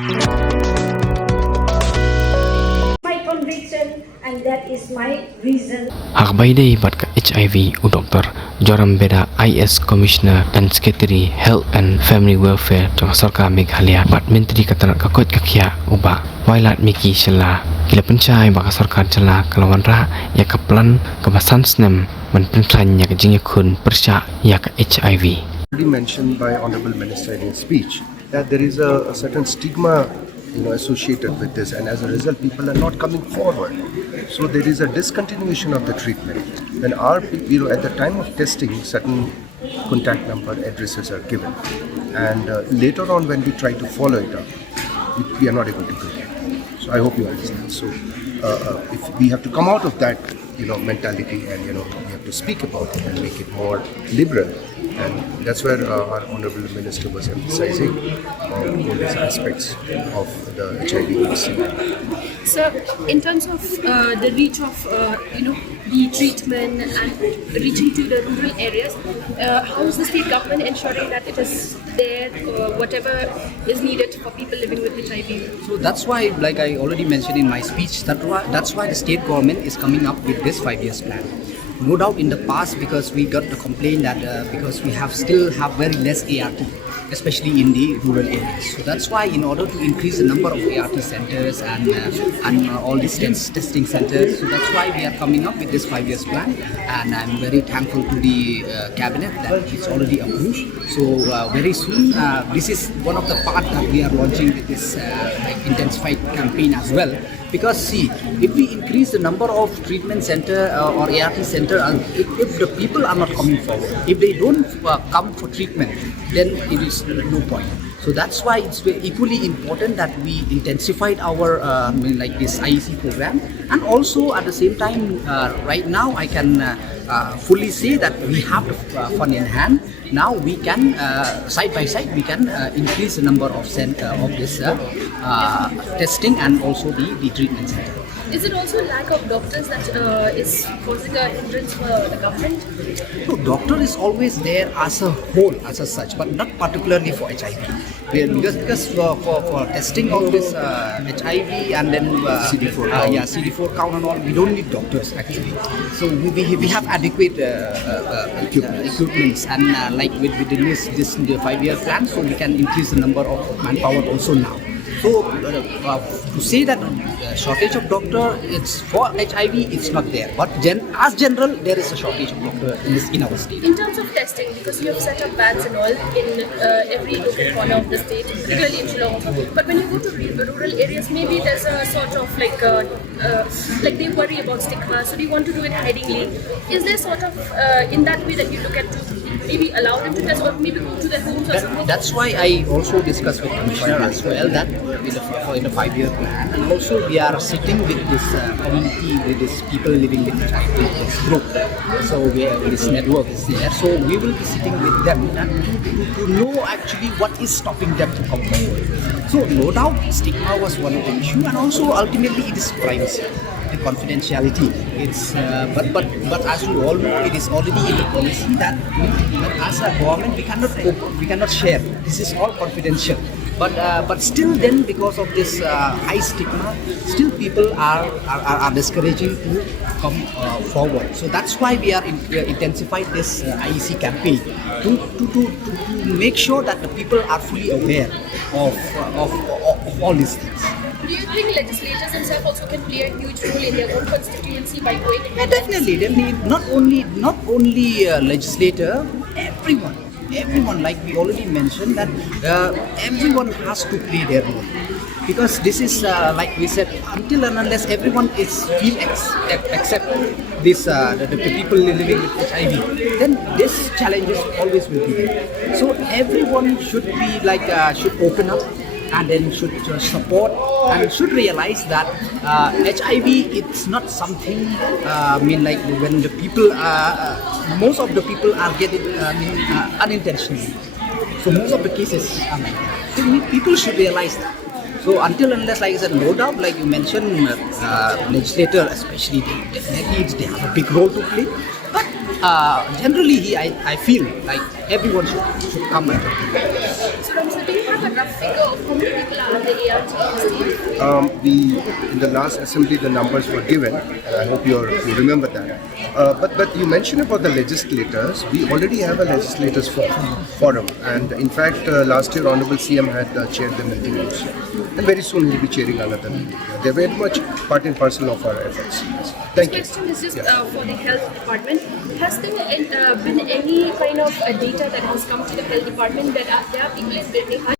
My conviction, and that is my reason. Akbaidai bat ka HIV u Dr. Joram Beda IS Commissioner dan Secretary Health and Family Welfare to Sorkar Meghalaya bat Menteri Katarat Kakot Kakia uba Wailat Miki Shala kila pencai baka Sorkar Jala kalau wanrah ya kaplan kebasan snem man pynkhlaiñ ya ka jingïakhun pyrshah ya ka HIV. Already mentioned by Honorable Minister in his speech that there is a certain stigma associated with this, and as a result people are not coming forward, so there is a discontinuation of the treatment. Then our at the time of testing certain contact number addresses are given, and later on when we try to follow it up we are not able to do that. So I hope you understand. So if we have to come out of that mentality, and we have to speak about it and make it more liberal, and that's where our Honorable Minister was emphasizing all these aspects of the HIV vaccine. So, in terms of the reach of the treatment and reaching to the rural areas, how is the state government ensuring that it is there, whatever is needed for people living with HIV? So that's why, like I already mentioned in my speech, that's why the state government is coming up with this 5 years plan. No doubt in the past, because we got the complaint that because we still have very less ART, especially in the rural areas. So that's why, in order to increase the number of ART centers and all these testing centers, so that's why we are coming up with this 5 years plan. And I'm very thankful to the cabinet that it's already approved. So very soon, this is one of the parts that we are launching with this intensified campaign as well. Because see, if we increase the number of treatment center or ART center, if the people are not coming forward, if they don't come for treatment, then it is no point. So that's why it's equally important that we intensified our this IEC program, and also at the same time, right now I can fully say that we have the fund in hand. Now we can side by side we can increase the number of this testing and also the treatment center. Is it also lack of doctors that is causing a hindrance for the government? So doctor is always there as a whole, as such, but not particularly for HIV. Because for testing of this HIV and then CD4 count and all, we don't need doctors actually. So we have adequate equipments, and like with this 5 year plan, so we can increase the number of manpower also now. So to say that shortage of doctor, it's for HIV, it's not there. But as general, there is a shortage of doctor in our state. In terms of testing, because you have set up bans and all in every local corner of the state, particularly in Shillong. But when you go to rural areas, maybe there's a sort of like they worry about stigma, so they want to do it hidingly. Is there sort of in that way that you look at to maybe allow them to test, or maybe go to their homes or something? That's why I also discussed with Commissioner as well that in the 5 year plan, and also we are sitting with this community, with these people living with HIV, this group. So this network is there. So we will be sitting with them and to know actually what is stopping them to come forward. So no doubt stigma was one of the issue, and also ultimately it is privacy, the confidentiality. It's but as you all know, it is already in the policy that as a government we cannot share. This is all confidential. But still, then because of this high stigma, still people are discouraging to come forward. So that's why we are intensified this IEC campaign to make sure that the people are fully aware of all these things. Do you think legislators themselves also can play a huge role in their own constituency by going? Yeah, definitely. Not only legislator, everyone, like we already mentioned, that everyone has to play their role, because this is like we said, until and unless everyone is accept this the people living with HIV, then this challenges always will be there. So everyone should be should open up, and then should support and should realize that HIV, it's not something when the people most of the people are getting unintentionally. So most of the cases are like that. So people should realize that. So until unless, like I said, no doubt, like you mentioned, legislator especially, they have a big role to play. But generally, I feel like everyone should come and So, do you have have a rough figure of how many people are on the ART in the state? In the last assembly, the numbers were given, and I hope you remember that. But you mentioned about the legislators. We already have a legislators forum, and in fact, last year Honorable CM had chaired the meeting also, and very soon he'll be chairing another meeting. They're very much part and parcel of our efforts. Yes. Thank you. This question is just for the health department. Has there been any kind of data that has come to the health department that there are people in very high